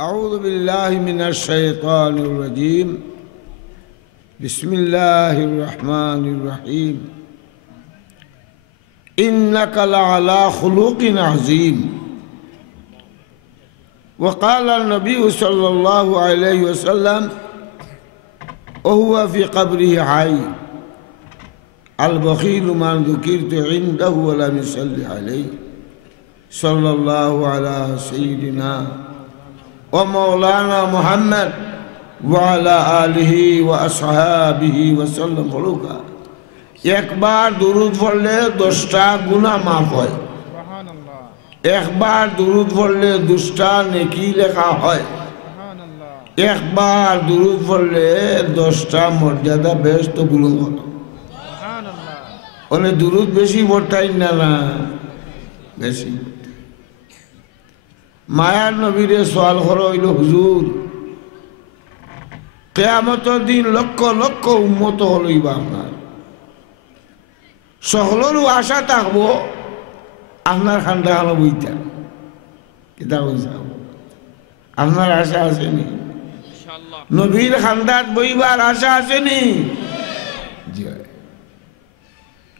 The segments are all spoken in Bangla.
أعوذ بالله من الشيطان الرجيم بسم الله الرحمن الرحيم إنك لعلى خلق عظيم وقال النبي صلى الله عليه وسلم وهو في قبره حي البخيل من ذكرت عنده ولم يصلي عليه صلى الله على سيدنا ومولانا محمد وعلى آله وأصحابه وسلم فلوكا একবার দুরূদ পড়লে 10টা গুনাহ মাফ হয় সুবহানাল্লাহ একবার দুরূদ পড়লে 10টা নেকি লেখা হয় সুবহানাল্লাহ একবার দুরূদ পড়লে 10টা মর্যাদা বেহেশত বুলন্দ হয় সুবহানাল্লাহ ওনে দুরূদ বেশি পড়তাই না বেশি মায়ার নবীরে সওয়াল করা হইল হুজুর কিয়ামতের দিন লক্ষ লক্ষ উম্মত হইবা আপনার সকলেরও আশা থাকবো আপনার খান্ডা হলো বইটা কিতা বলছা আপনার আশা আসেনি নবীর খান্ডাত বইবার আশা আসেনি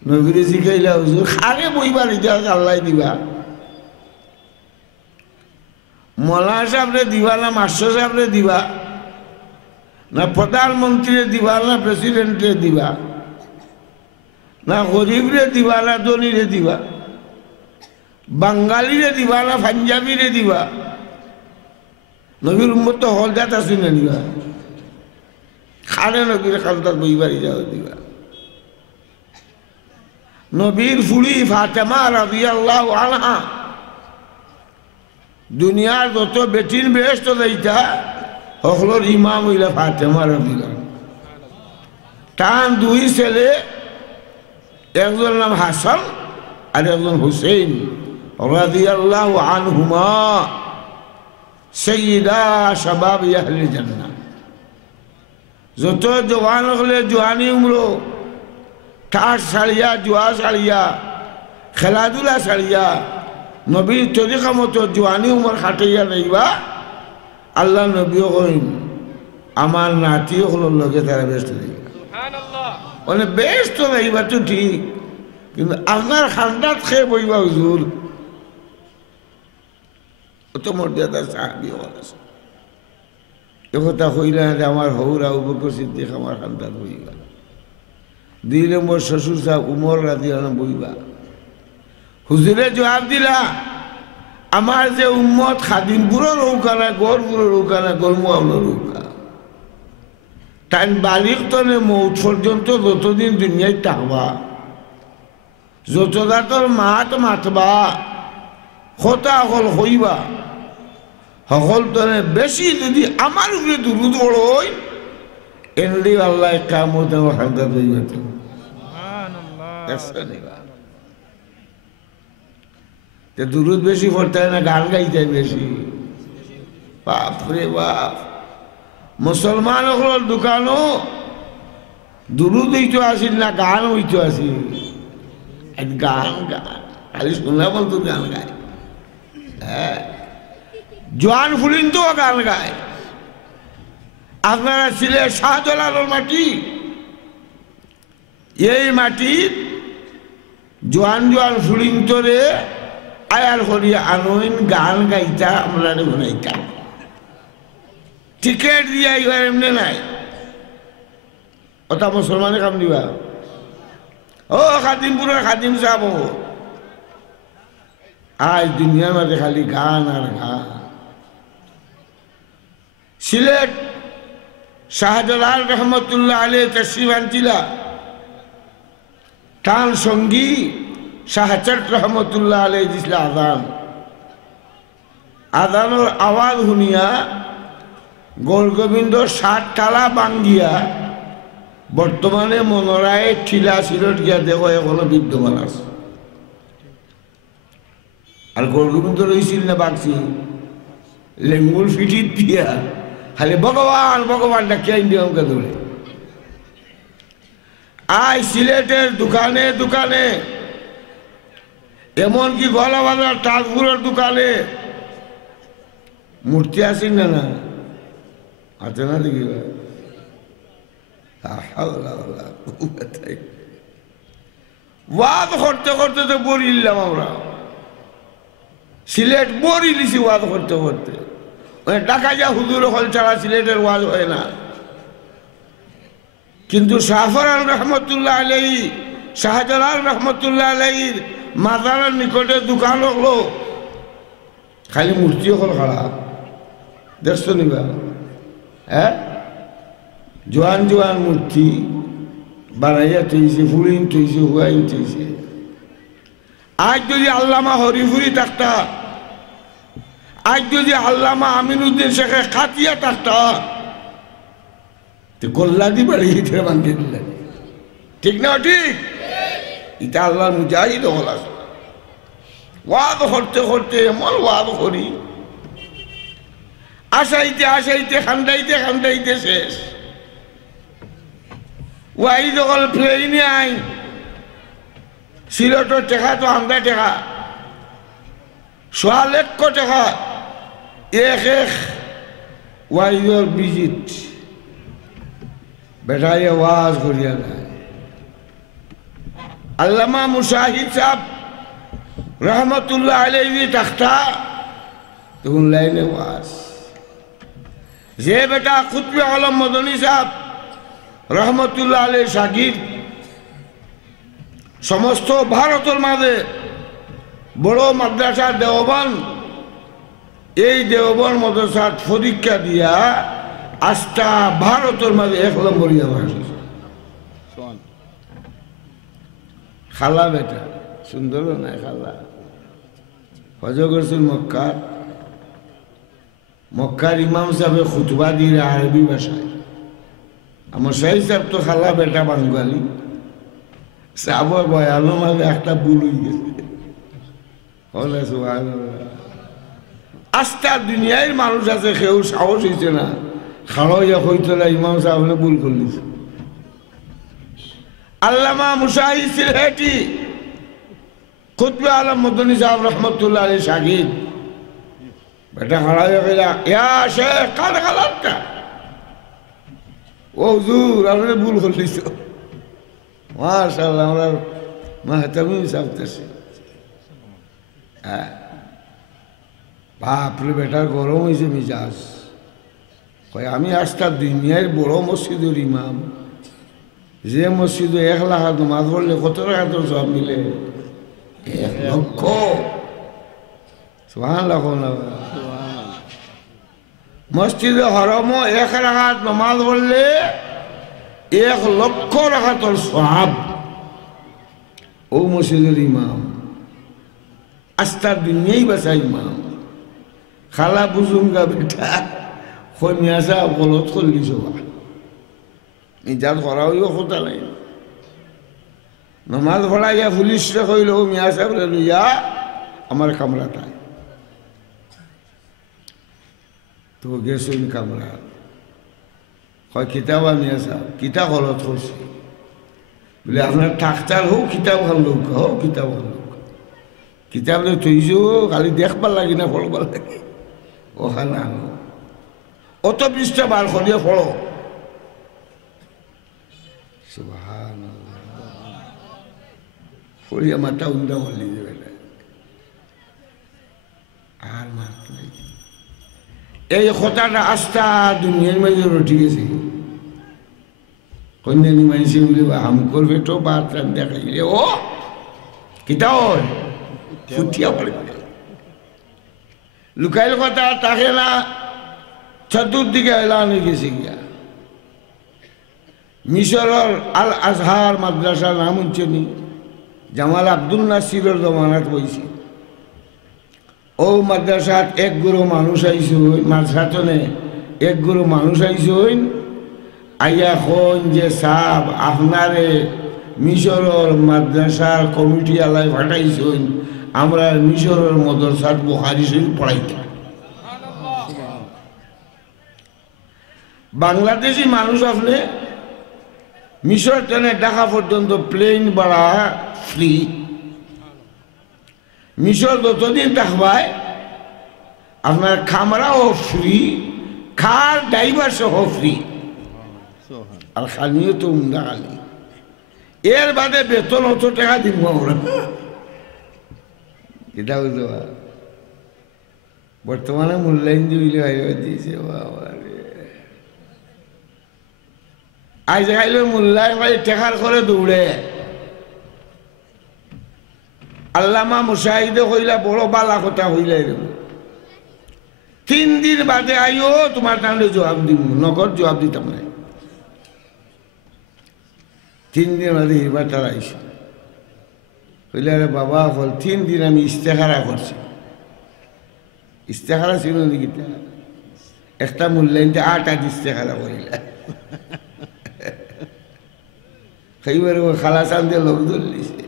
নবীর শিখাইলা হুজুর খাগে বইবার ইজাজত আল্লাহ দিবা মৌলানা সাহেবরে দিবা না মাস্টার সাহেবরে দিবা না প্রধানমন্ত্রীরে দিবা না প্রেসিডেন্টরে দিবা না গরিবরে দিবা না ধনীরে দিবা বাঙালিরে দিবা না পাঞ্জাবিরে দিবা নবীর উম্মত তো হলদাত আছে না দিবা খানে নবীর খান্তার বইবারি যাও দিবা নবীর ফুলি ফাতেমা রাদিয়াল্লাহু আনহা দুনিয়ার যত বেটিন বেহেশত দেইতা সকলের ইমাম হইলা ফাতেমা রাদিয়াল্লাহু তার দুই ছেলে একজন নাম হাসান আর একজন হুসেইন রাদিয়াল্লাহু আনহুমা সাইয়্যিদা শাবাব আহলি জান্নাহ যত জওয়ান হলে জওয়ানি উমরো ঠাস ছাড়িয়া জুয়া ছাড়িয়া খেলাধুলা ছাড়িয়া নবীর তরিকা মতো জওয়ানি উমর খাটাইয়া নেইবা আল্লাহ নবীও কইন আমার নাতি হলোর লগে তারা ব্যস্ত নেইবা সুবহানাল্লাহ মানে ব্যস্ত নেইবা তো ঠিক কিন্তু আপনার খান্ডাত খেয়ে বইবা হুজুর অত মর্যাদা সাহাবী আছে একথা হইলা যে আমার হৌরা আবু বকর সিদ্দিক আমার খান্ডাত বইবা 2 নম্বর শ্বশুর সাহেব উমর রাদিয়াল্লাহু বইবা হুজুরে জবাব দিলা আমার যে উম্মত খাদিমপুরের রৌকা না গড়পুরের রৌকা না গরমুয়াবলের রৌকা টাইম বালিক তনে মৌত পর্যন্ত যতদিন দুনিয়ায় থাকবা যত দাঁতর মাত মাতবা হতা হল হইবা সকল তনে বেশি যদি আমার উপরে দুরুদ পড়ই এনলি আল্লাহ কিয়ামত আমার হাতে হইবা সুবহানাল্লাহ দুরুদ বেশি পড়তে হয় না গান গাইতে বেশি বাপ রে বাপ মুসলমান হল দোকানও দুরুদ হইতে আসিল না গান হইতে আসিল গান গান খালি শুনলে বলতো গান গায় হ্যাঁ জোয়ান ফুলিন তো গান গায় আপনারা ছিলেন শাহজালালের মাটি এই মাটির জোয়ান জোয়ান ফুলিন তোরে আয়ার করিয়া আনুইন গান গাইতা আমরা গুনাইতা টিকেট দিয়া এবার এমনি নাই ওটা মুসলমানে কাম দিবা ও খাদিমপুরের খাদিম সাহেব আজ দুনিয়ার মাঝে খালি গান আর গান সিলেট শাহজালাল রহমতুল্লাহ আলাইহি তশরিফ আনছিলা তার সঙ্গী শাহচাট রহমতুল্লাহ আলাইহি দিছিল আযান আযানের আওয়াজ শুনিয়া গোলগোবিন্দ 7 তালা বাঙ্গিয়া বর্তমানে মনোরায় ঠিলা সিলট গিয়া দেখো এখনো বিদ্যমান আছে আর গোলগোবিন্দ রইছিল না বাগছি লেঙ্গুল ফিটিত দিয়া খালি ভগবান ভগবান ডাকিয়া ইন্ডিয়াকে ধরে আয় সিলেটের দোকানে দোকানে এমনকি গলা বাজার তাজপুরের দোকানে মূর্তি আছে না না আছে না দেখি ওয়াদ করতে করতে তো বরিলাম আমরা সিলেট বরি লিছি ওয়াদ করতে করতে ঢাকা যা হুজুর হল ছাড়া সিলেটের ওয়াজ হয় না কিন্তু শাহফরান রহমতুল্লাহ আলাইহি শাহজালাল রহমতুল্লাহ আলাইহির মাজারের নিকটে দোকান হলো খালি মূর্তি হল খাড়া দেখছো নিবা হ্যাঁ জোয়ান জোয়ান মূর্তি বানাইয়া তৈছে ফুরিন তৈছে হুয়াইন তৈছে আজ যদি আল্লামা হরিফুরি থাকতা আজ যদি আল্লামা আমিনুদ্দিন শেখে খাতিয়া থাকতা তো কল্যাণী বাড়ি বাঁধিয়ে দিলেন ঠিক না ঠিক এটা আল্লাহ মুজাহিদ হল ওয়াদ করতে করতে এমন ওয়াদ করি আসাইতে আসাইতে খান্দাইতে খান্দাইতে শেষ ওয়াই যখন প্লেনে আই সিলেটের টেকা তো হান্দা টেকা 1.5 লক্ষ টাকা এক এক ওয়াইজর ভিজিট বেটাই ওয়াজ করিয়া দেয় আল্লামা মুশাহিদ সাহেব রহমতুল্লাহ আলাইহি থাকতা তখন লাইনে ওয়াজ যে বেটা কুতবে আলম মদনী সাহেব রহমতুল্লাহ আলাইহি শাগির সমস্ত ভারতের মাঝে বড় মাদ্রাসা দেওবন্দ এই দেওবন্দ মাদ্রাসার পরীক্ষা দিয়া আজটা ভারতের মাঝে 1 নম্বর খালা বেটা সুন্দর নাই খালা হজ করছেন মক্কার ইমাম সাহেব খুতবা দিয়ে আরবি ভাষায় আমার শাহী সাহেব তো খালা বেটা বাঙ্গালি সাবর বয়ানো মাঝে একটা ভুল হয়ে গেছে আস্তা দুনিয়ার মানুষ আছে কেউ সাহস হয়েছে না খাড়াইয়া হইতলা ইমাম সাহেব ভুল করলিস আল্লামা মুশাহিদ সিলেটি কুতবে আলম মদনী সাহেব রহমতুল্লাহ আলাইহি শাগির বেটা খাড়াইয়া কইলা ইয়া শেখ কার খালাটা ও হুজুর আপনি ভুল করলিস মাশাআল্লাহ আমরা মাহতামিম সাহেবতেছে হ্যাঁ বাপরে বেটার গরম হয়েছে মিজাজ কয় আমি আজটা দুনিয়ার বড় মসজিদের ইমাম যে মসজিদে 1 লাখ নামাজ পড়লে কত টাকা তোর সব মিলে 1 লক্ষ সুবহানাল্লাহ মসজিদে হরম 1 রাকাত নামাজ পড়লে 1 লক্ষ টাকা তোর সওয়াব ও মসজিদের ইমাম আস্তার দুনিয়াই বাসা ইমাম খালা বুঝুঙ্গা বেটা খনিয়াসা গলত করলি সবা ইজাত করা হইব কথা নাই নমাজ পড়াইয়া পুলিশরে কইল মিয়া সাহেব লইয়া আমার কামরাটায় তো গেছেন কামরা হয় কিতাব মিয়া সাহেব কিতা গলত করছে বলে আপনার ডাক্তার হোক কিতাব ভাল লোক হোক কিতাব ভাল লোক কিতাব থইছো খালি দেখবার লাগি না পড়বার লাগে ওখানে আনো অত পৃষ্ঠা বার করিয়া পড়ো পড়িয়া মাথা উন্দা বললি যাবে আর মাত নাই এই কথাটা আস্থা দুনিয়ার মাঝে রটি গেছে কন্যানি মাইসে বলে আম করবে তো বাচ্চা দেখাইলে ও কিতাব ফুটিয়া পড়ে লুকাইল কথা তাকে না চতুর্দিকে এলান হয়ে গেছে গিয়া মিশরের আল আজহার মাদ্রাসার নাম হচ্ছে নি জামাল আব্দুল নাসিরের জমানাত বইছে ও মাদ্রাসাত 1 গুরু মানুষ আইছে মাদ্রাসাতনে 1 গুরু মানুষ আইছে আইয়া খন যে সাহেব আপনারে মিশরের মাদ্রাসার কমিটি আলাই ফাটাইছেন আমরা মিশরের মাদ্রাসাত বুখারী শরীফ পড়াইতাম বাংলাদেশি মানুষ আপনি মিশর টেনে ঢাকা পর্যন্ত প্লেন ভাড়া ফ্রি মিশর যতদিন থাকবায় আপনার খামরাও ফ্রি, খার ড্রাইভার সহ ফ্রি, আর খানিও তো উমদা খালি। এর বাদে বেতন অত টাকা দিব আমরা। এটা বুঝতে পার বর্তমানে মূল্যায়ন দিয়েছে বাবা রে। আজ খাইলে মূল্যায়ন ভাই টেকার করে দৌড়ে। আল্লামা মুশাহিদে হইলা বড় বালা কথা হইলা এরকম 3 দিন বাদে আইও তোমার টানে জবাব দিব, নগদ জবাব দিতাম না। 3 দিন বাদে এবার তারা আইসে হইলে আরে বাবা বল 3 দিন আমি ইস্তেখারা করছি। ইস্তেখারা ছিল নাকি একটা মূল্যায়নটা 8 ইস্তেখারা করিলা। সেইবার খালা চান দিয়ে লোক ধরলিছে,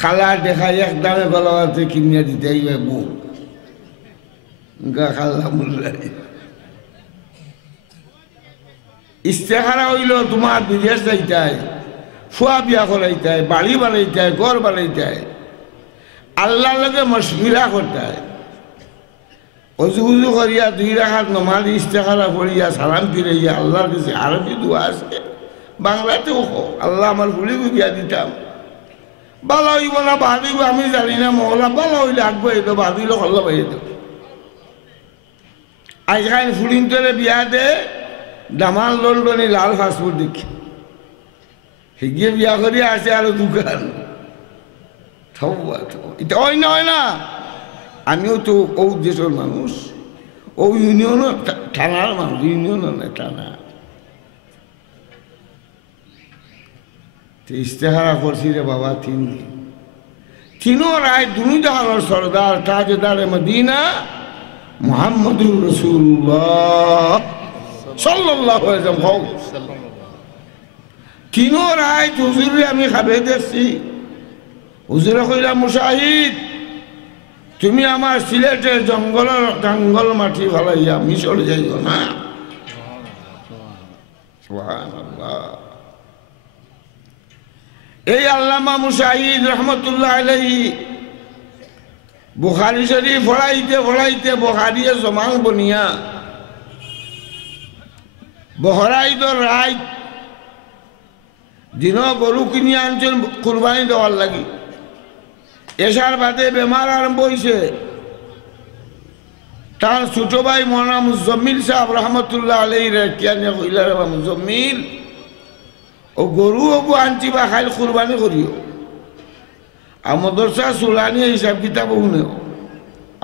খালা দেখাই এক দামে গলাতে কিনিয়া দিতে আইবে বউ গা খাল্লা মূল্যায়। ইস্তেখারা হইল তোমার বিদেশ যাইতাই, ফুয়া বিয়া করাইতাই, বাড়ি বানাইতাই, ঘর বানাইতাই, আল্লাহর লগে মশবিরা করতাই। অজু উজু করিয়া 2 রাকাত নমাজ ইস্তেখারা পড়িয়া সালাম ফিরাইয়া আল্লাহর কাছে আরবি দোয়া আছে, বাংলাতেও আল্লাহ আমার ভুলি বিয়া দিতাম, ভালো হইব না বাদিব আমি জানি না, মহলা ভালো হইলে আঁকবো এই তো বাদিল হল্লা বাইরে দেব। আজকাল ফুলিন্তরে বিয়া দে দামাল লন্ডনে লাল ফাস্টফুড দেখি হিগিয়ে বিয়া করিয়া আসে আরো দোকান। এটা হয় না, হয় না। আমিও তো ও দেশের মানুষ, ও ইউনিয়নও থানার মানুষ, ইউনিয়নও না থানা। ইস্তেহারা করছি রে বাবা 3 দিন। 3 রায় 2 জাহানের সরদার তাজদারে মদিনা মুহাম্মদুর রাসূলুল্লাহ সাল্লাল্লাহু আলাইহি ওয়াসাল্লাম 3 রায় হুজুরে আমি খাবে দেখছি। হুজুরে কইলা মুশাহিদ তুমি আমার সিলেটের জঙ্গল মাটি ফলাইয়া মিশর যাইও না। সুবহানাল্লাহ। এই আল্লামা মুশাহিদ রহমতুল্লাহ আলাইহি বুখারী শরীফ পড়াইতে পড়াইতে বুখারীয়ে জমাল বনিয়া বহরাইদর রায় দিন গরু কিনিয়া আনছেন কুরবানি দেওয়ার লাগি। এসার বাদে বেমার আরম্ভ হয়েছে। তার ছোট ভাই মৌলানা মুজম্মিল সাহেব রহমতুল্লাহ আলাইহি কিয়ানে কইলা রে মুজম্মিল ও গরু ওগু আনছি বা খাইল কুরবানি করিও, আর মদরসা সুলানি হিসাব কিতাব শুনেও।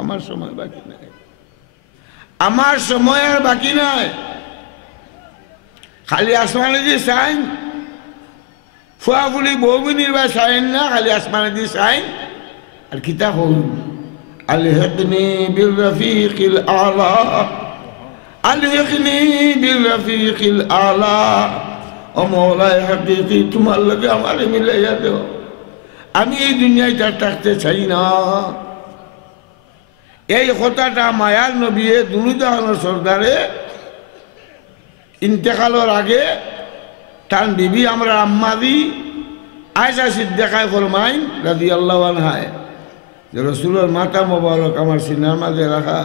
আমার সময় বাকি নাই, আমার সময় আর বাকি নাই। খালি আসমানে দিয়ে চাইন ফুয়া ফুলি বৌমিনীর বা চাইন না, খালি আসমানে দিয়ে চাইন আর কিতাব হন আলহিকনি বিল রফিকিল আলা, আলহিকনি বিল রফিকিল আলা। ও মওলায়ে হাকিকি তোমার লগে আমারে মিলাইয়া দেও, আমি এই দুনিয়ায় তার থাকতে চাই না। এই কথাটা মায়ার নবী দুনিয়ার সরদারে ইন্তেকালের আগে তার বিবি আমরা আম্মাদি আয়েশা সিদ্দিকা ফরমাইন রাদিয়াল্লাহু আনহা যে রাসূলের মাথা মোবারক আমার সিনার মাঝে রাখা,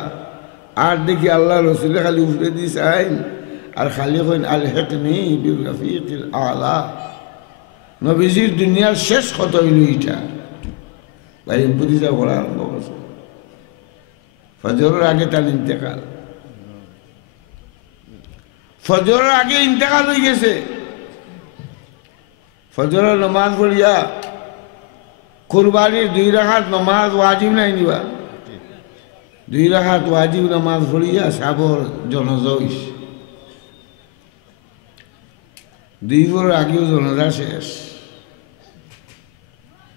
আর দেখি আল্লাহ রসুলে খালি উঠে দিস আইন আর খালি কইন আলহিকনি বিল রফিকিল আলা। নবীজির দুনিয়ার শেষ কথা হইল এইটা। ভাই বুঝিটা বলা আরম্ভ করছে। ফজরের আগে তার ইন্তেকাল, ফজরের আগে ইন্তেকাল হয়ে গেছে। ফজরের নমাজ পড়িয়া কুরবানির 2 রাকাত নমাজ ওয়াজিব নাই নিবা, 2 রাকাত ওয়াজিব নমাজ পড়িয়া সাবর জনাজা হইছে। 2 ভোর আগেও জনাজা শেষ।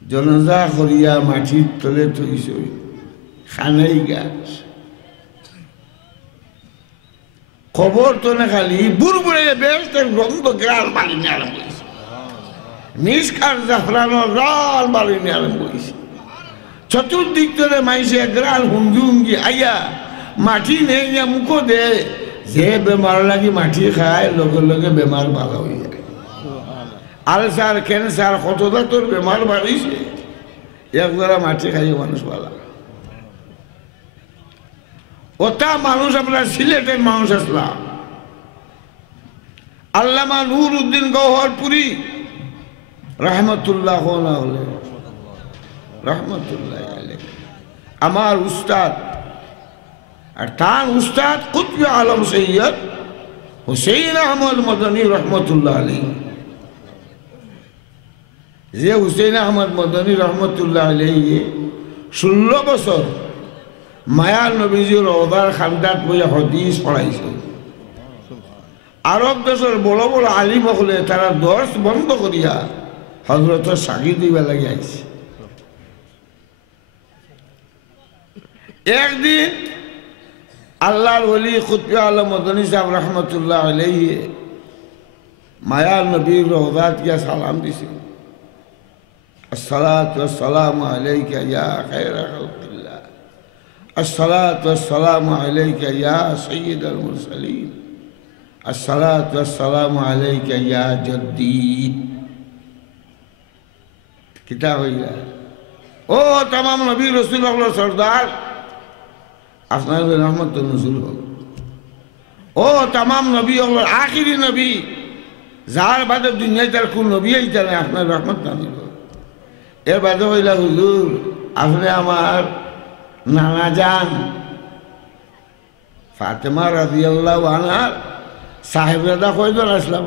জনাজা করিয়া মাটির তলে থইছে খানাই গাছ। খবর তো না খালি বুড়বুড়ে বেশ গন্ধ গ্রাল বালিনি আরম্ভ হয়েছে, নিষ্কার জাফরানো রাল বালিনি আরম্ভ হয়েছে। চতুর্দিক ধরে মাইসে গ্রাল হুঙ্গি হুঙ্গি আইয়া মাটি নেইয়া মুখ দে, যে বেমার লাগি মাটি খায় লগে লগে বেমার ভালো হয়ে যায়। আলসার ক্যান্সার কতটা তোর বেমার বাড়িছে, একজোড়া মাটি খাইয়ে মানুষ ভালো। ওটা মানুষ আপনার সিলেটের মানুষ আসলাম আল্লামা নূর উদ্দিন গওহরপুরি রহমতুল্লাহ রহমতুল্লাহ আমার উস্তাদ আর তার উস্তাদ কুতবে আলম সৈয়দ হুসেইন আহমদ মদনী রহমতুল্লাহ আলী যে হুসেইন আহমদ মদনী রহমতুল্লাহ আলী 16 বছর মায়ার নবীজির রওজার খান্দাত বইয়া হাদিস পড়াইছে আরব দেশের বড় বড় আলিম হলে তারা দর্শ বন্ধ করিয়া হজরতের সাক্ষী দিবা লাগি আইছে একদিন আল্লাহর ওলি কুতবে আলম মদনী সাহেব রহমতুল্লাহ আলাইহি মায়ার নবীর রওজাত গিয়া সালাম দিছে আসসালাতু ওয়াসসালামু আলাইকা ইয়া খায়রা খালকিল্লাহ আসসালাতু ওয়াসসালামু আলাইকা ইয়া সাইয়্যিদাল মুরসালিন আসসালাতু ওয়াসসালামু আলাইকা ইয়া জাদ্দি কিতা হইলা ও तमाम নবী রাসূলুল্লাহ সরদার আপনার রহমতুল নজুল হোক ও तमाम নবী আল্লাহর আখিরি নবী যার বাদে দুনিয়ায় তার কোন নবী আইতা না আপনার রহমত নাজিল হোক এর বাদে হইলা হুজুর আপনি আমার নানা জান ফাতেমা রাদিয়াল্লাহু আনহা সাহেবরা কয়জন আসলাম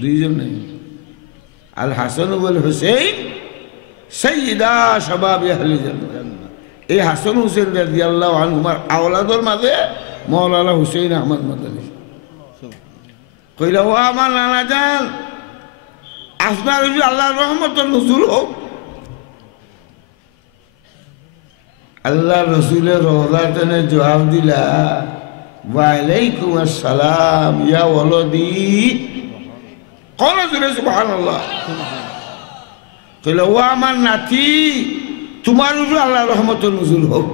দুইজন নেই আল হাসান ওয়াল হুসাইন সাইয়্যিদা শাবাব আহলি জান্নাহ এই হাসান হুসেন রাদিয়াল্লাহু আনহুমার আওলাদর মাঝে মাওলানা হুসেইন আহমদ মদনী কইলা ও আমার নানা জান আপনার আল্লাহর রহমতের নজুল হোক আল্লাহ রসুলের রওজাতে জবাব দিলা ওয়ালাইকুম আসসালাম ইয়া ওয়ালাদি কওলা সুবহানাল্লাহ কইলা ও আমার নাতি তোমার উপর আল্লাহর রহমতের নজুল হোক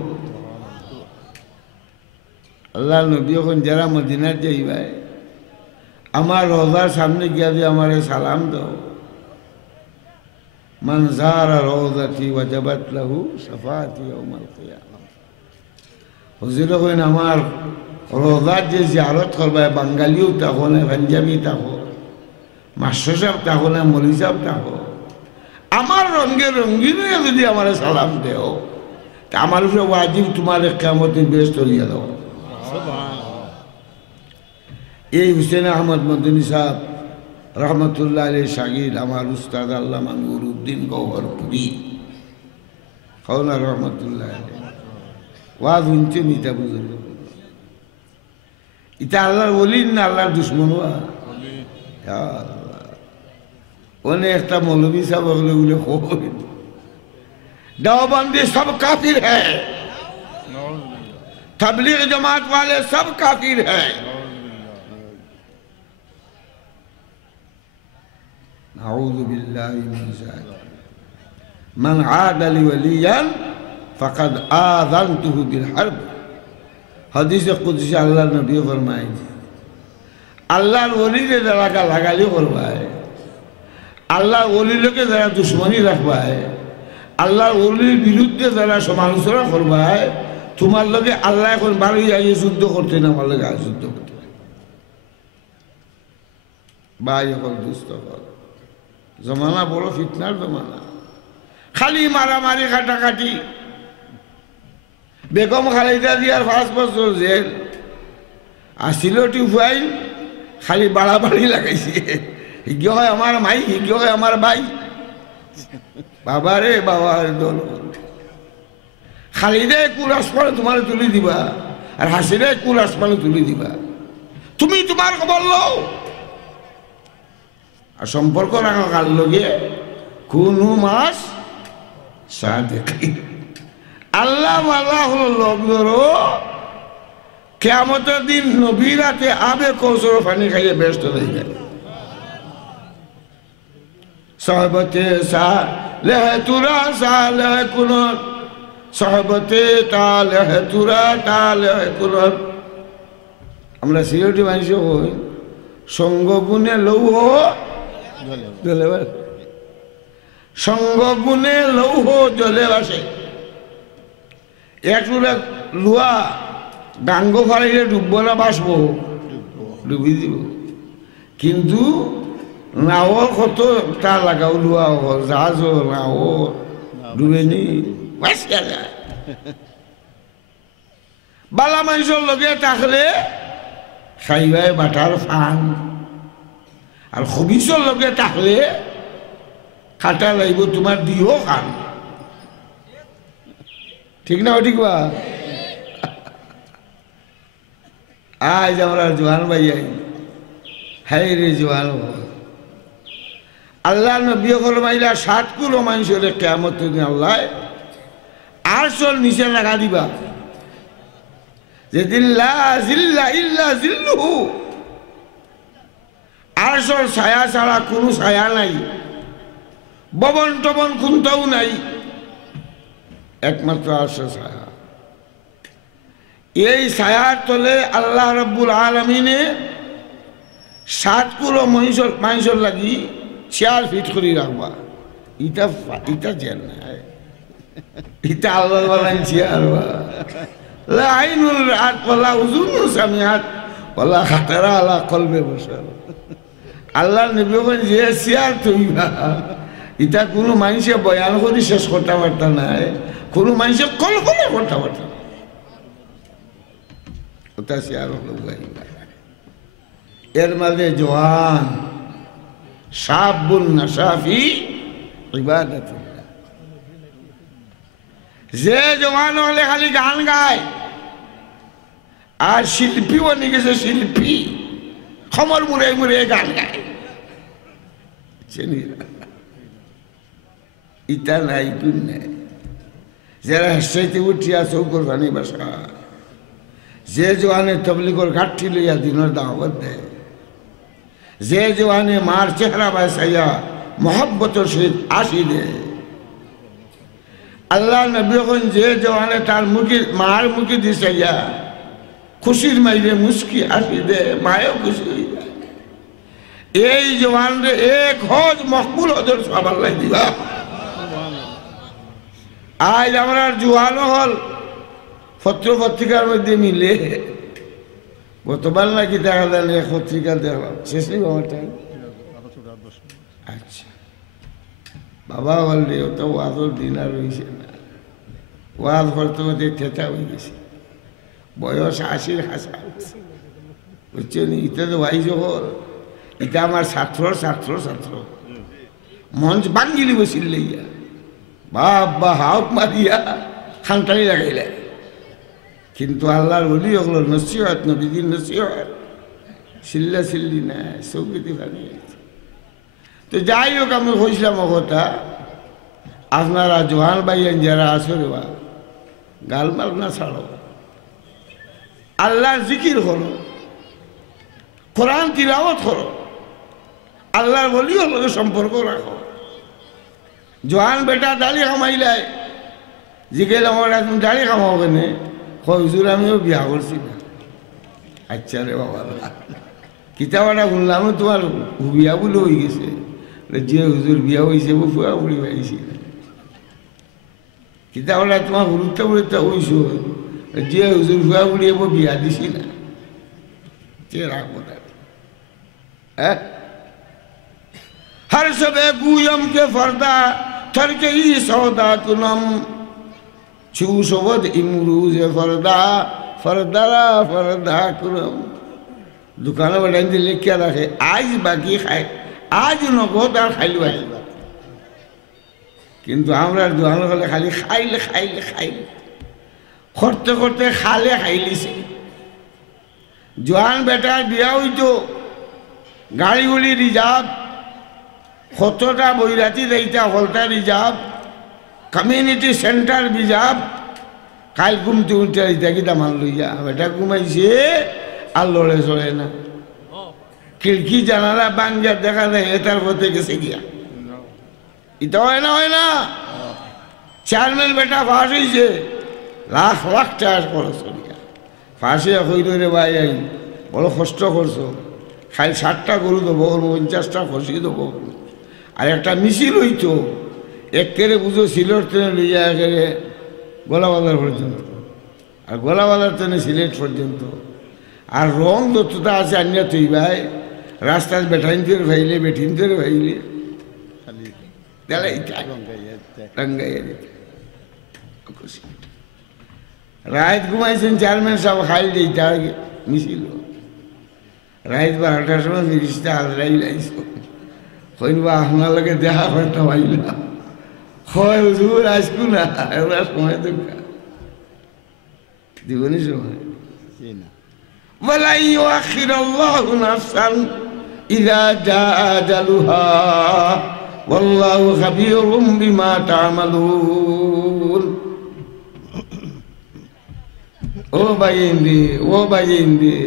আল্লাহ নবী যখন যারা মদিনায় যাইবা আমার রওজার সামনে গিয়া দিয়ে আমারে সালাম দাও মান যারা রওজাতি ওয়াজাবাত লাহু শাফাআতি ইয়াউমাল কিয়ামাহ হুজুর কইন আমার রওজার যে জিয়ারত করবে বাঙালিও তাকো না পাঞ্জাবি তাকো মাস্টার সাহেব তাকো না মৌলভী সাহেব তাকো আমার রঙে রঙিন যদি আমার সালাম দেও তা আমার উপরে ওয়াজিব তোমার কিয়ামতের বেশ তলিয়া দাও এই হুসেন আহমদ মদনী সাহেব রহমতুল্লাহ আলাইহি শাগির আমার উস্তাদ আল্লামা নূর উদ্দিন গওহরপুরি কওনা রহমতুল্লাহ আলাইহি ওয়াজ শুনছে নিতা বুজুর্গ ইতা আল্লাহর ওলি না আল্লাহর দুশ্মন ওয়া उन्हें एक मौलवी साहब अगले उगले हो देवबंदी सब काफिर है तबलीग जमात वाले सब काफिर है नाऊज़ु बिल्लाहि मिन ज़ालिक मन आद लि वलियन फक़द आज़नतुहु बिल हर्ब हदीस कुदसी अल्लाह नबी फरमाए अल्लाहर वली के लगा लगाली फरमाए আল্লাহ ওলির লোকে যারা দুশ্মনী রাখবায় আল্লাহর ওলির বিরুদ্ধে যারা সমালোচনা করবায় তোমার লোকে আল্লাহ এখন বাড়ি আগে যুদ্ধ করতে না আমার লোকে আগে যুদ্ধ করতে ভাই এখন দুস্থ কর জমানা বড় ফিতনার জমানা খালি মারামারি কাটাকাটি বেগম খালেদা জিয়ার 5 বছর জেল আসিল টিউবওয়েল খালি বাড়াবাড়ি লাগাইছে হিজ্ঞ হয় আমার মাই হিজ্ঞ হয় আমার ভাই বাবা রে বাবা দল খালিদে কুল আসমানে তোমার তুলি দিবা আর হাসিরে কুল আসমানে তুলি দিবা তুমি তোমার খবর লও আর সম্পর্ক রাখো কার লগে কোন মাস সাদেকি আল্লাহ ওয়ালা হলো লোক ধরো কিয়ামতের দিন নবীরাতে আবে কৌসর পানি খাইয়ে ব্যস্ত হয়ে যায় صحبتے صالح ترا صالح کنن صحبتے طالح ترا طالح کنن আমরা সিলেটি মানুষ হই সঙ্গ গুণে লৌহ জ্বলে সঙ্গ গুণে লৌহ জ্বলে বাসে এক লোহা ডাঙ্গ ফাড়াইলে ডুবব না বাসবো? ডুবি দিব। কিন্তু নাও কত তা লাগাও লুয়া জাহাজও নাও ডুবেনি বাঁচিয়া যায়। বালা মানুষের লগে থাকলে খাইবাই বাটার ফান, আর খবিসর লগে থাকলে খাটা লাগব তোমার দিহ খান। ঠিক না ঠিক বা? আজ আমরা জোয়ান ভাইয়াই হাই রে জোয়ান আল্লাহ নবী ফরমাইলা 7 কিলো মানুষের কিয়ামতের দিন আল্লাহ আরশের নিচে লাগা দিবা, যেদিন লা জিল্লা ইল্লা জিল্লুহু, আরশের ছায়া ছাড়া কোনো ছায়া নাই, ববন টবন খুনটাও নাই, একমাত্র আরশের ছায়া। এই ছায়ার তলে আল্লাহ রাব্বুল আলামিনে 7 কিলো মানুষের লাগি 4 ফিট করে রাখবা। ইটা জেন নাই, ইটা আল্লাহ বানাই চেয়ার লা আইনুল রাত ওয়ালা উযুনুন সামিআত ওয়ালা খাতারা আলা কলবে বশর। আল্লাহ নবী বলেন যে চেয়ার তৈবা ইটা কোনো মানুষে বয়ান করে শেষ করতে পারত নাই, কোনো মানুষে কল্পনা করতে পারত না। ওটা চেয়ার হলো এর মাঝে জওয়ান শাবুন নাশাফি ইবাদাতুল্লাহ, যে জওয়ান হলে খালি গান গায় আর শিল্পী বনে গেছে, শিল্পী খমর মুড়ে মুড়ে গান গায়, ইটা নাই গুণ নাই। যারা হেসাইতে উঠিয়া চৌকর ভানি বাসা, যে জওয়ানে তবলিগর ঘাটটি লইয়া দিনের দাওয়াত দেয়, যে জওয়ানে মার চেহারা বাসাইয়া মহব্বতের সহিত আসি দেয়। আল্লাহ নবী এখন যে জওয়ানে তার মুখে মার মুখে দিছাইয়া খুশির মাইরে মুস্কি আসি দে, মায়েও খুশি হয়ে যায়। এই জওয়ানরে এক হজ মকবুল হজর সব আল্লাহ দিবা। আজ আমরা জোয়ানো হল পত্র পত্রিকার মধ্যে মিলে, গতবার নাকি দেখা যায় এক পত্রিকা দেখলাম, শেষ নেই আমার টাইম। আচ্ছা বাবা বললে ও তো ওয়াজর দিন আর রয়েছে না, ওয়াজ করতে করতে থেতা হয়ে গেছে, বয়স 80-র হাসা বুঝছেন। ইটা তো ভাই যখন এটা আমার ছাত্র মঞ্চ বাঙ্গিলি বসিল লইয়া বাবা হাওক মারিয়া খানটানি লাগাইলে। কিন্তু আল্লাহর ওলি ওগুলো নসিহত, নবীজির নসিহত চিল্লা চিল্লি নাই, চৌকিতে ভাঙি। তো যাই হোক, আমি কইছিলাম কথা, আপনারা জোয়ান ভাইয়ান যারা আছো রে বা গালমাল না ছাড়ো, আল্লাহর জিকির করো, কোরআন তিলাওয়াত করো, আল্লাহর ওলির লগে সম্পর্ক রাখো। জোয়ান বেটা দাড়ি কামাইলাই জিগেল আমার এখন দাড়ি কামাও কেনে, হুজুর আমিও বিয়া করছি না। আচ্ছা রে বাবা, কিতাবাটা শুনলাম তোমার বিয়া বলে হয়ে গেছে, যে হুজুর বিয়া হয়েছে ফুয়া বুড়ি পাইছি। কিতাবাটা তোমার গুরুত্ব হইছ, যে হুজুর ফুয়া বুড়ি বিয়া দিছি না, সে রাখবো না। हर सबे गुयम के फरदा थर के ही सौदा कुनम छू सोबद इमरूज फरदा फरदारा फरदा कुनम। दुकान वाले लिख के रखे आज बाकी खाए, आज नगद और खाइल भाई, किंतु हमरा दुकान वाले खाली खाइले खाइले खाइले करते करते खाले खाइली से। जवान बेटा बिया हुई तो गाड़ी गुड़ी रिजार्व, কতটা বৈরাতি দেইতা হলতা রিজার্ভ, কমিউনিটি সেন্টার রিজার্ভ, কাল ঘুমতে উঠে দিতা কিতা মান লইয়া বেটা ঘুমাইছে আর লড়ে চলে না, খিড়কি জানালা বাঙ্গা দেখা যায় এটার পথে গেছে গিয়া। এটা হয় না চেয়ারম্যান বেটা ফাঁস হয়েছে, লাখ লাখ টাকা খরচ করিয়া ফাঁসে হইল রে ভাই, আই বড় কষ্ট করছো, খালি 60টা গরু দেবো, 50টা খসি দেবো, আর একটা মিছিল হইতো একেরে বুঝো সিলর ট্রেনে লইয়া একেরে গোলা বাজার পর্যন্ত। আর গলাওয়ালার তো সিলেট পর্যন্ত আর রং যতটা আছে আনিয়া তুই ভাই রাস্তায় বেঠাইনদের ভাইলে বেঠিনদের ভাইলে রাত ঘুমাইছেন চেয়ারম্যান সাহেব খাইল দিইটা মিছিল রাত 12টার সময় ফিরিস্তা হাজরাই লাইছ কইবা আপনার লগে দেখা করতে পাইলাম হয় হুজুর আসবো না এবার সময় দরকার দিবনি সময় ولا يؤخر الله نفسا إذا جاء أجلها والله خبير بما تعملون ও বাইন্দি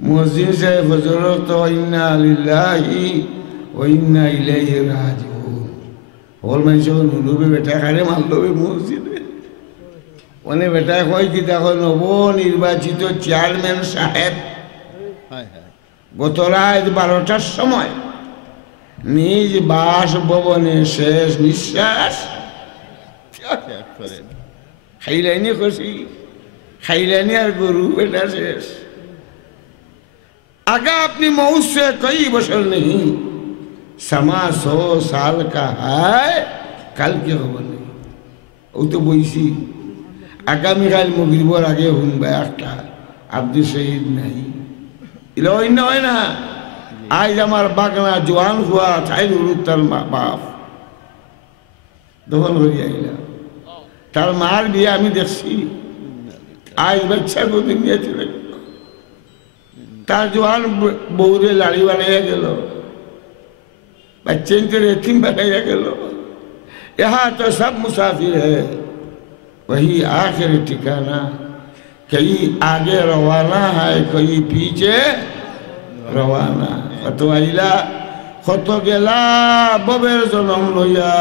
মুয়াজ্জিন সাহেব হযরত ইন্না লিল্লাহি ওয়া ইন্না ইলাইহি রাজিউন ওর মানুষ নুবে বেটা খারে মারলবে মসজিদে ওনে বেটা কয় কি দেখো নবনির্বাচিত চেয়ারম্যান সাহেব গত রাত 12টার সময় নিজ বাসভবনে শেষ নিঃশ্বাস খাইলাইনি খুশি খাইলাইনি আর গরু বেটা শেষ आगा अपनी मौत से कई बशर नहीं समा 100 साल का है कल की खबर नहीं वो तो বইছি আগামীকাল মগরিবর আগে শুনবা একটা আব্দুল শহীদ নাই ইলা হয় না আজ আমার বাগনা জোয়ান হুয়া ছাইল উত্তর বাপ দখল হয়ে আইলা তার মার বিয়ে আমি দেখছি আজ বাচ্চা কোনদিন নিয়ে চলে तार जवान बहुरे लाड़ी बनाया गलो बच्चे यतीम बनाया गलो यहाँ तो सब मुसाफिर है वही आखिर ठिकाना कहीं आगे रवाना है कहीं पीछे रवाना तो आइला खत गेला बबेर जनम लइया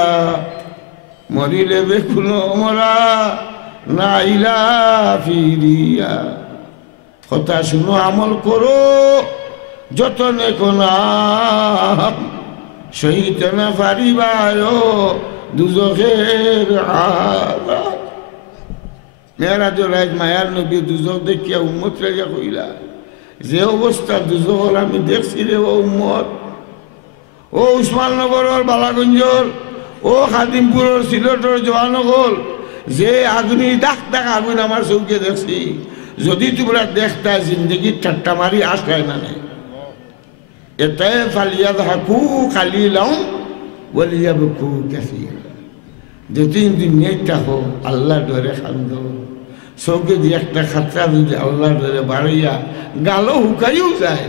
मरिले बेकुनो मरा ना आइला फिरिया কথা শুনো আমল করো যতনে কোনাম সহিতে না পারিবায় দুজখের আযাব মেরাজ রাত মায়ার নবী দুজখ দেখিয়া উম্মত রেজা কইলা যে অবস্থা দুজখর আমি দেখছি রে ও উম্মত ও উসমাননগরের বালাগঞ্জর ও খাদিমপুরের সিলেটের জওয়ানগর যে আগুনি দাগ দাগ আগুন আমার চৌকে দেখছি যদি তোমরা দেখতা জিন্দগি ঠাট্টা মারি আসলে না এতে ফালিয়াদ হাকু কালিলাম ওয়ালিয়াবকু কাসীরা যেদিন দুনিয়াটা হো আল্লাহ ডরে খান্দ চৌকে দিয়ে একটা খাতরা যদি আল্লাহ ডরে বাড়িয়া গালো হুকাইও যায়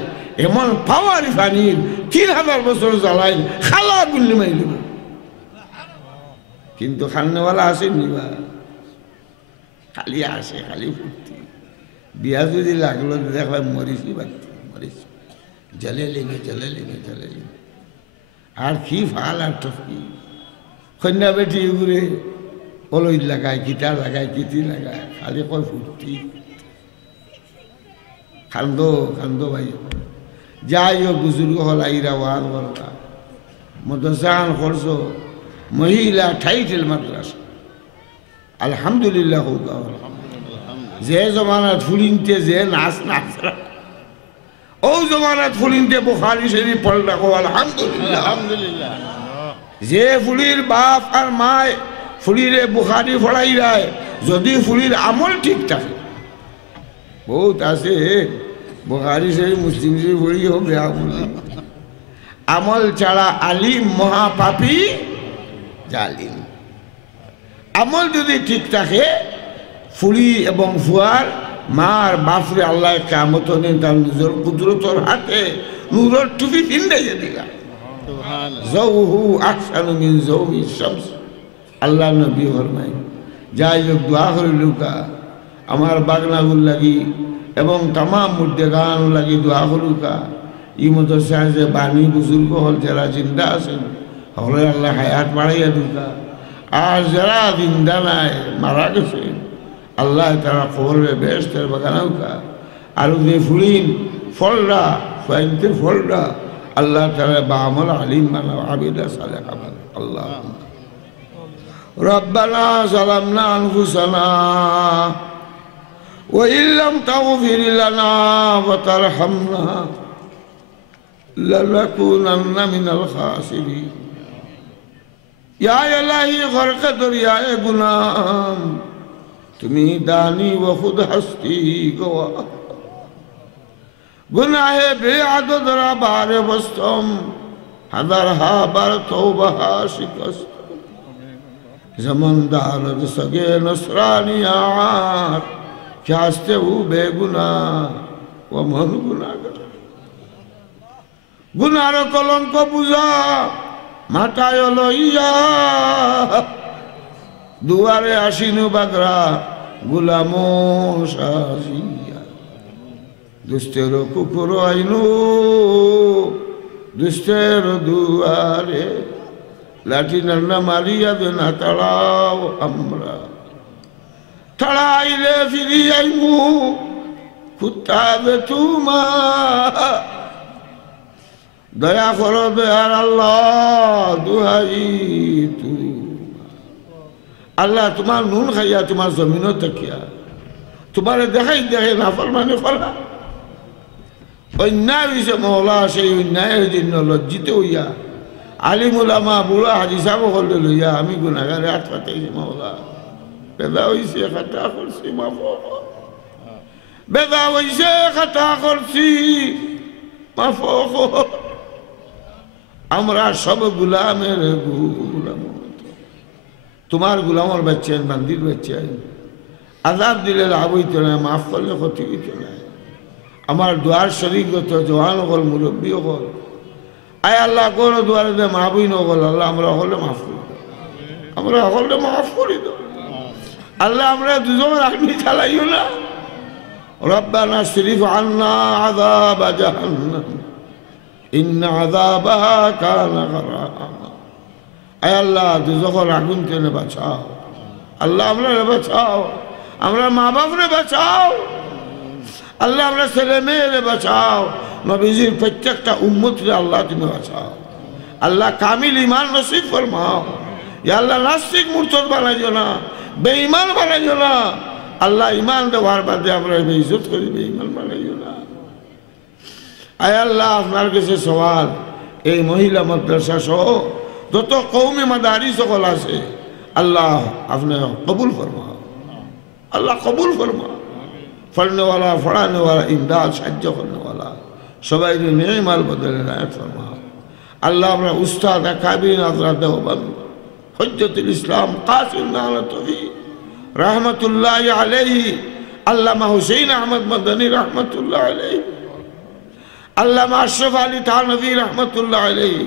এমন পাওয়ারি পানির 3000 বছর জ্বালাই খালা গুল্লি মাইল কিন্তু খান্নেওয়ালা আসেনি বা খালি আসে খালি ফুর্তি বিয়া যদি লাগলো দেখলাম মরিছি বাড়তি মরিছি জলে লিঙে আর কি ফাল আর টফি কন্যা বেটি ঘুরে অলই লাগায় গিটার লাগায় গীতি লাগায় খালি কয় ফুর্তি খান্দ ভাই যাই হোক বুজুর্গ হল আইরা ওয়াজ করলা মদরসান খরচ মহিলা ঠাইটেল মাদ্রাসা আলহামদুলিল্লাহ হোক যে জমানাত ফুলিনতে যে নাচ ও জমানাত ফুলিনতে বুখারী শরীফ পড় রাখো আলহামদুলিল্লাহ যে ফুলির বাপ আর মায় ফুলিরে বুখারী পড়াই রায় যদি ফুলির আমল ঠিক থাকে বহুত আছে বুখারী শরীফ মুসলিম শরীফ পড়ি হোক আমল ছাড়া আলিম মহাপাপী জালিম আমল যদি ঠিক থাকে ফুলি এবং ফুয়ার মার বাপরে আল্লাহ কিয়ামত দিন তার নিজের কুদরতর হাতে নূরের টুপি পিন্দাইয়া দিলা যাওহু আহসানু মিন যাওহি শামস আল্লাহ নবী ফরমায় যাই হোক দোয়া করে লুকা আমার বাগনাগুল লাগি এবং তাম মুর্দেগান লাগি দোয়া করুকা ই মদরসা যে বাণী বুজুর্গ হল যারা জিন্দা আছেন হলে আল্লাহ হায়াত বাড়াইয়া দুকা আর যারা জিন্দা নাই মারা গেছে আল্লাহ তারা খবরের বেহেশতের বাগানাউকা আর যে ফুলিন ফলরা ফাইনতে ফলরা আল্লাহ তারা বা আমল আলিম বানাও আবিদা সালেহা বানাও আল্লাহ ربنا ظلمنا أنفسنا وإن لم تغفر لنا وترحمنا لنكونن من الخاسرين या इलाही गर्क दरियाए गुनाम तुम्ही दानी व खुद हस्ती गवा गुनाहे बेअदद रा बारे वस्तम हदरहा बर तौबहा शिकस्त जमनदार सगे नसरानियार क्यास्ते वो बेगुना व मन गुनाहगार गुनार कलंक बुझा মাথায় লইয়া দুয়ারে আসিনু বাগরা গুলাম সাজিয়া দুষ্টের কুকুর আইনু দুষ্টের দুয়ারে লাঠি নান্না মারিয়া দে না তাড়াও আমরা তাড়াইলে ফিরি আইমু কুত্তা বে তুমা দয়া করো দয়ার আল্লাহ দুহাই তু আল্লাহ তোমার নুন খাইয়া তোমার জমিনও তাকিয়া তোমার দেখাই দেখে নাফরমানি করা অন্যায় হয়েছে মহলা সেই অন্যায়ের জন্য লজ্জিত হইয়া আলিম উলামা বুড়া হাজি সাহেব করলে লইয়া আমি গুনাহগারে হাত পাতাইছি মহলা বেদা হয়েছে খাতা করছি মাফ বেদা হয়েছে খাতা করছি মাফ আমরা সব গুলামের গুলাম তোমার গুলামর বাচ্চা বান্দির বাচ্চা আজাব দিলে লাভ হইত না মাফ করলে ক্ষতি হইত না আমার দুয়ার শরীরগত জওয়ান হল মুরব্বী হল আয় আল্লাহ কোন দুয়ারে দে মাহবুই নগল আল্লাহ আমরা হলে মাফ করি আমরা হলে মাফ করি দাও আল্লাহ আমরা দুজন রাখনি চালাইও না রব্বানা শরীফ আন্না আযাব জাহান্নাম إن عذابها كان غراما أي الله দুজখের আগুন থেকে বাঁচাও আল্লাহ আমরা বাঁচাও আমরা মা বাপরে বাঁচাও আল্লাহ আমরা ছেলে মেয়েরে বাঁচাও নবীজির প্রত্যেকটা উম্মতরে আল্লাহ তুমি বাঁচাও আল্লাহ কামিল ঈমান নসিব ফরমাও ইয়া আল্লাহ নাস্তিক মুরতাদ বানাইও না বেঈমান বানাইও না আল্লাহ ঈমান দেওয়ার বাদে আমরা বেইজ্জত করি বেঈমান বানাইও না আয় আল্লাহ আপনার কাছে সওয়াল এই মহিলা মাদ্রাসা সহ যত কওমি মাদারিস সকল আছে আল্লাহ আপনি কবুল ফরমাও আল্লাহ কবুল ফরমাও পড়নে वाला পড়ানে वाला ইমদাদ সাহায্য করনে वाला সবাই নেমাল বদলে রায় ফরমাও আল্লাহ আমরা উস্তাদ কাবির হযরত দেওবন্দ হুজ্জতুল ইসলাম কাসিম নানতভি রহমাতুল্লাহ আলাইহি আল্লামা হুসাইন আহমদ মদনী রহমাতুল্লাহ আলাইহি আল্লামা আশরাফ আলী থানভী রহমাতুল্লাহ আলাইহি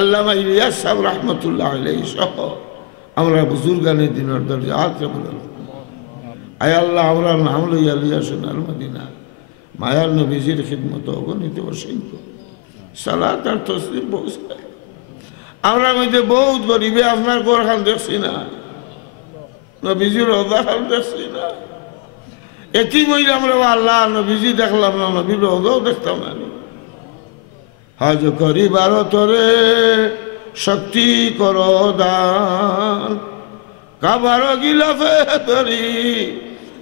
আল্লামা ইলিয়াস সাহেব রহমাতুল্লাহ আলাইহি সহ আমরা বুজুর্গানের দিনের দরজাত বদল আয় আল্লাহ আমরা নাম লইয়া লিয়া সোনার মদিনা মায়ার নবীজির খিদমত অগণিত অসংখ্য সালাত আর তসলিম পৌঁছায় আমরা মধ্যে বহুত গরিবে আপনার ঘর খান দেখছি না নবীজির রোজা খান দেখছি না একই মহিলা আমরা আল্লাহ নবীজি দেখলাম না নবীর রোজাও দেখতাম না হজ করিবার তোরে শক্তি করো দান কাবার গিলাফে তরি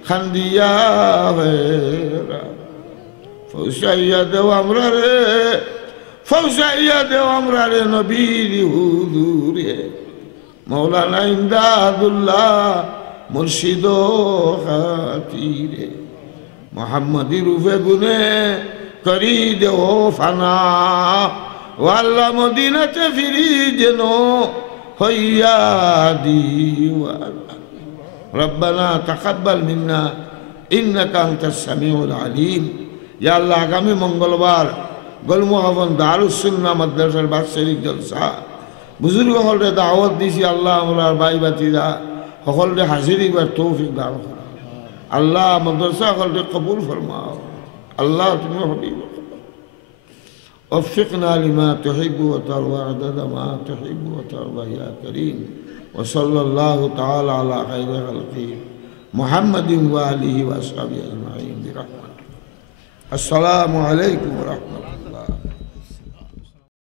খান্দিয়া হেরা ফৌসাইয়া দেও আমরা রে ফৌসাইয়া দেও আমরা রে নবীর হুজুরে মৌলানা ইমদাদুল্লাহ মুর্শিদ খাতিরে মোহাম্মদী রূপে গুনে করি দেও ফানা ওয়াল্লা মদিনাতে ফিরি যেন হইয়া দিওয়ানা রব্বানা তাকাব্বাল মিন্না ইন্নাকা আনতাস সামিউল আলিম ইয়া আল্লাহ আগামী মঙ্গলবার গোলমোহন দারুস সুন্নাহ মাদ্রাসার বাৎসরিক জলসা বুজুর্গ হলরে দাওয়াত দিছি আল্লাহ আমরা ভাই বাতিরা সকলরে হাজিরি বার তৌফিক দান করো আল্লাহ মাদ্রাসা হলরে কবুল ফরমাও আল্লাহ তুমি হাবিব وفقنا لما تحب وترضى عدد ما تحب وترضى يا كريم وصلى الله تعالى على خير خلقه محمد وآله وأصحابه أجمعين برحمته السلام عليكم ورحمة الله